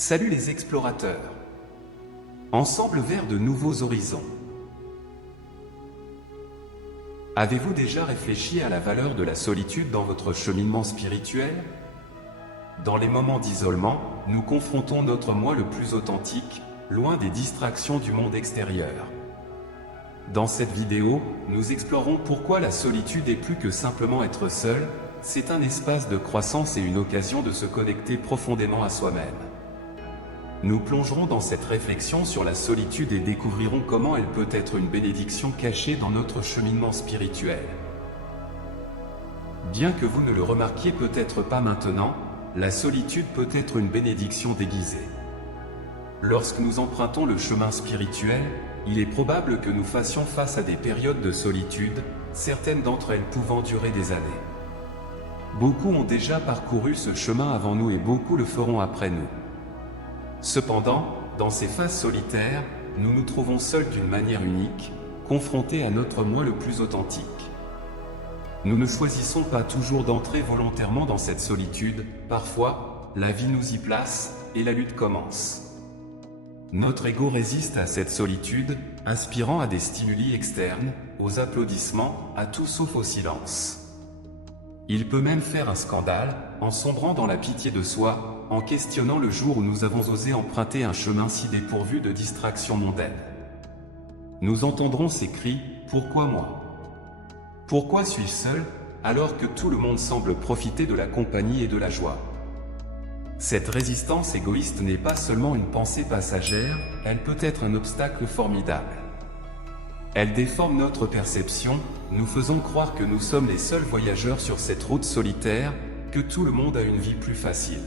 Salut les explorateurs! Ensemble vers de nouveaux horizons. Avez-vous déjà réfléchi à la valeur de la solitude dans votre cheminement spirituel? Dans les moments d'isolement, nous confrontons notre moi le plus authentique, loin des distractions du monde extérieur. Dans cette vidéo, nous explorons pourquoi la solitude est plus que simplement être seul, c'est un espace de croissance et une occasion de se connecter profondément à soi-même. Nous plongerons dans cette réflexion sur la solitude et découvrirons comment elle peut être une bénédiction cachée dans notre cheminement spirituel. Bien que vous ne le remarquiez peut-être pas maintenant, la solitude peut être une bénédiction déguisée. Lorsque nous empruntons le chemin spirituel, il est probable que nous fassions face à des périodes de solitude, certaines d'entre elles pouvant durer des années. Beaucoup ont déjà parcouru ce chemin avant nous et beaucoup le feront après nous. Cependant, dans ces phases solitaires, nous nous trouvons seuls d'une manière unique, confrontés à notre moi le plus authentique. Nous ne choisissons pas toujours d'entrer volontairement dans cette solitude, parfois, la vie nous y place, et la lutte commence. Notre ego résiste à cette solitude, aspirant à des stimuli externes, aux applaudissements, à tout sauf au silence. Il peut même faire un scandale, en sombrant dans la pitié de soi, en questionnant le jour où nous avons osé emprunter un chemin si dépourvu de distractions mondaines. Nous entendrons ces cris, « Pourquoi moi ? Pourquoi suis-je seul, alors que tout le monde semble profiter de la compagnie et de la joie ?» Cette résistance égoïste n'est pas seulement une pensée passagère, elle peut être un obstacle formidable. Elle déforme notre perception, nous faisant croire que nous sommes les seuls voyageurs sur cette route solitaire, que tout le monde a une vie plus facile.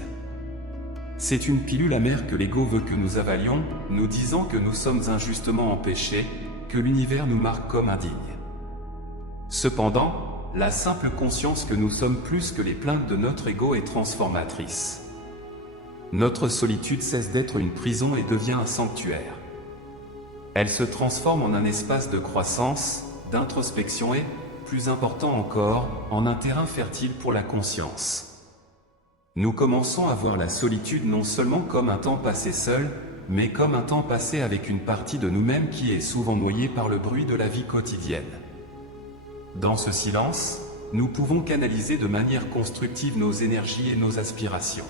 C'est une pilule amère que l'ego veut que nous avalions, nous disant que nous sommes injustement empêchés, que l'univers nous marque comme indignes. Cependant, la simple conscience que nous sommes plus que les plaintes de notre ego est transformatrice. Notre solitude cesse d'être une prison et devient un sanctuaire. Elle se transforme en un espace de croissance, d'introspection et, plus important encore, en un terrain fertile pour la conscience. Nous commençons à voir la solitude non seulement comme un temps passé seul, mais comme un temps passé avec une partie de nous-mêmes qui est souvent noyée par le bruit de la vie quotidienne. Dans ce silence, nous pouvons canaliser de manière constructive nos énergies et nos aspirations.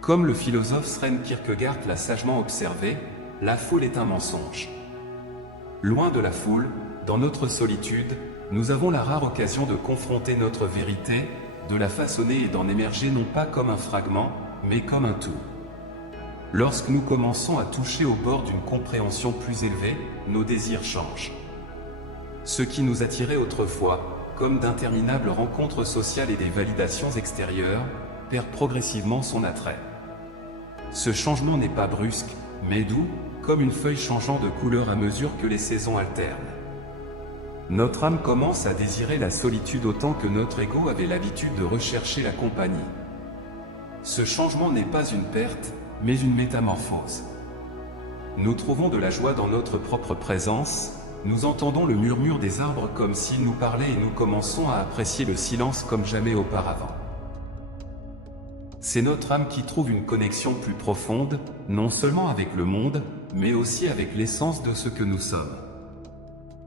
Comme le philosophe Søren Kierkegaard l'a sagement observé, la foule est un mensonge. Loin de la foule, dans notre solitude, nous avons la rare occasion de confronter notre vérité, de la façonner et d'en émerger non pas comme un fragment, mais comme un tout. Lorsque nous commençons à toucher au bord d'une compréhension plus élevée, nos désirs changent. Ce qui nous attirait autrefois, comme d'interminables rencontres sociales et des validations extérieures, perd progressivement son attrait. Ce changement n'est pas brusque, mais doux, comme une feuille changeant de couleur à mesure que les saisons alternent. Notre âme commence à désirer la solitude autant que notre ego avait l'habitude de rechercher la compagnie. Ce changement n'est pas une perte, mais une métamorphose. Nous trouvons de la joie dans notre propre présence, nous entendons le murmure des arbres comme s'ils nous parlaient et nous commençons à apprécier le silence comme jamais auparavant. C'est notre âme qui trouve une connexion plus profonde, non seulement avec le monde, mais aussi avec l'essence de ce que nous sommes.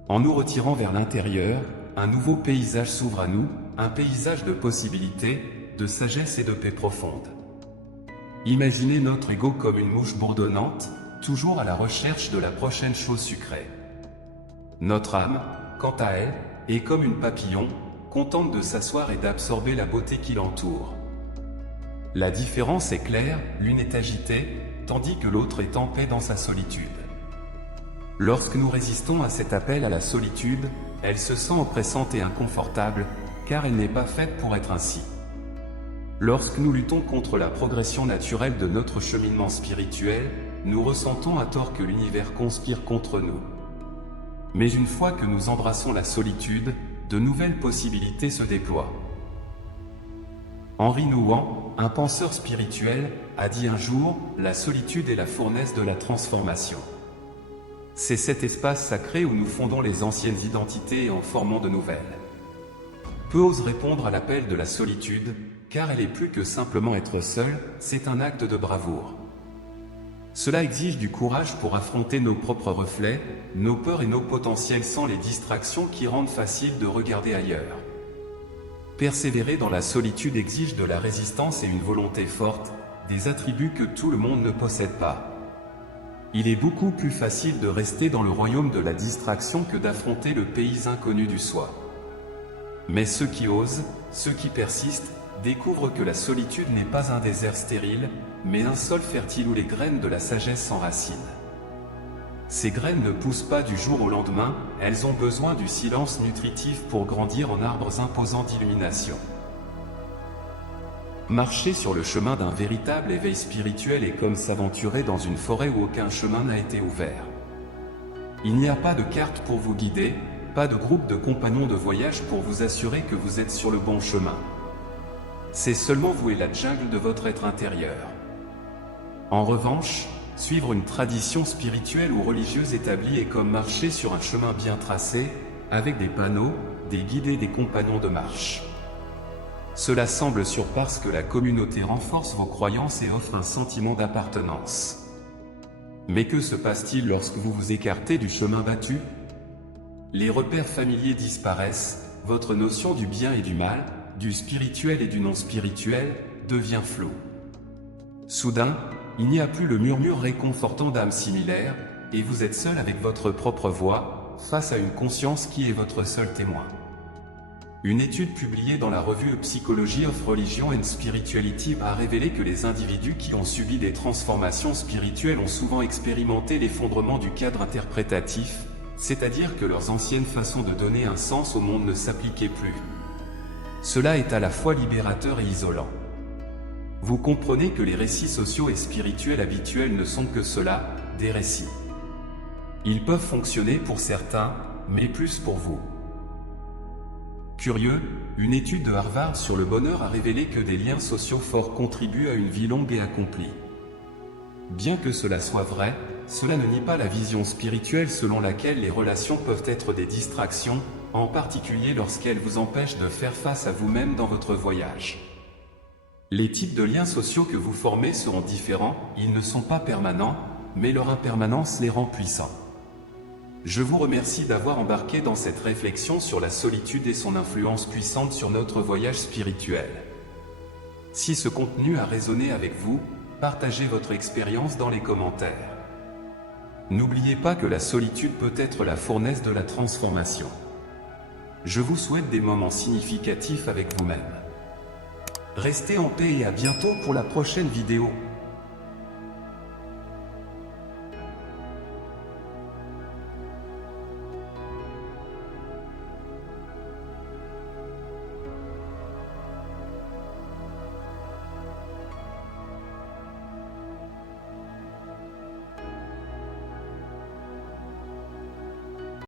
En nous retirant vers l'intérieur, un nouveau paysage s'ouvre à nous, un paysage de possibilités, de sagesse et de paix profonde. Imaginez notre ego comme une mouche bourdonnante, toujours à la recherche de la prochaine chose sucrée. Notre âme, quant à elle, est comme une papillon, contente de s'asseoir et d'absorber la beauté qui l'entoure. La différence est claire, l'une est agitée, tandis que l'autre est en paix dans sa solitude. Lorsque nous résistons à cet appel à la solitude, elle se sent oppressante et inconfortable, car elle n'est pas faite pour être ainsi. Lorsque nous luttons contre la progression naturelle de notre cheminement spirituel, nous ressentons à tort que l'univers conspire contre nous. Mais une fois que nous embrassons la solitude, de nouvelles possibilités se déploient. Henri Nouwen, un penseur spirituel, a dit un jour « La solitude est la fournaise de la transformation ». C'est cet espace sacré où nous fondons les anciennes identités et en formons de nouvelles. Peu osent répondre à l'appel de la solitude, car elle est plus que simplement être seul, c'est un acte de bravoure. Cela exige du courage pour affronter nos propres reflets, nos peurs et nos potentiels sans les distractions qui rendent facile de regarder ailleurs. Persévérer dans la solitude exige de la résistance et une volonté forte, des attributs que tout le monde ne possède pas. Il est beaucoup plus facile de rester dans le royaume de la distraction que d'affronter le pays inconnu du soi. Mais ceux qui osent, ceux qui persistent, découvrent que la solitude n'est pas un désert stérile, mais un sol fertile où les graines de la sagesse s'enracinent. Ces graines ne poussent pas du jour au lendemain, elles ont besoin du silence nutritif pour grandir en arbres imposants d'illumination. Marcher sur le chemin d'un véritable éveil spirituel est comme s'aventurer dans une forêt où aucun chemin n'a été ouvert. Il n'y a pas de carte pour vous guider, pas de groupe de compagnons de voyage pour vous assurer que vous êtes sur le bon chemin. C'est seulement vous et la jungle de votre être intérieur. En revanche, suivre une tradition spirituelle ou religieuse établie est comme marcher sur un chemin bien tracé, avec des panneaux, des guides et des compagnons de marche. Cela semble sûr parce que la communauté renforce vos croyances et offre un sentiment d'appartenance. Mais que se passe-t-il lorsque vous vous écartez du chemin battu? Les repères familiers disparaissent, votre notion du bien et du mal, du spirituel et du non spirituel, devient floue. Soudain, il n'y a plus le murmure réconfortant d'âmes similaires, et vous êtes seul avec votre propre voix, face à une conscience qui est votre seul témoin. Une étude publiée dans la revue Psychology of Religion and Spirituality a révélé que les individus qui ont subi des transformations spirituelles ont souvent expérimenté l'effondrement du cadre interprétatif, c'est-à-dire que leurs anciennes façons de donner un sens au monde ne s'appliquaient plus. Cela est à la fois libérateur et isolant. Vous comprenez que les récits sociaux et spirituels habituels ne sont que cela, des récits. Ils peuvent fonctionner pour certains, mais plus pour vous. Curieux, une étude de Harvard sur le bonheur a révélé que des liens sociaux forts contribuent à une vie longue et accomplie. Bien que cela soit vrai, cela ne nie pas la vision spirituelle selon laquelle les relations peuvent être des distractions, en particulier lorsqu'elles vous empêchent de faire face à vous-même dans votre voyage. Les types de liens sociaux que vous formez seront différents, ils ne sont pas permanents, mais leur impermanence les rend puissants. Je vous remercie d'avoir embarqué dans cette réflexion sur la solitude et son influence puissante sur notre voyage spirituel. Si ce contenu a résonné avec vous, partagez votre expérience dans les commentaires. N'oubliez pas que la solitude peut être la fournaise de la transformation. Je vous souhaite des moments significatifs avec vous-même. Restez en paix et à bientôt pour la prochaine vidéo.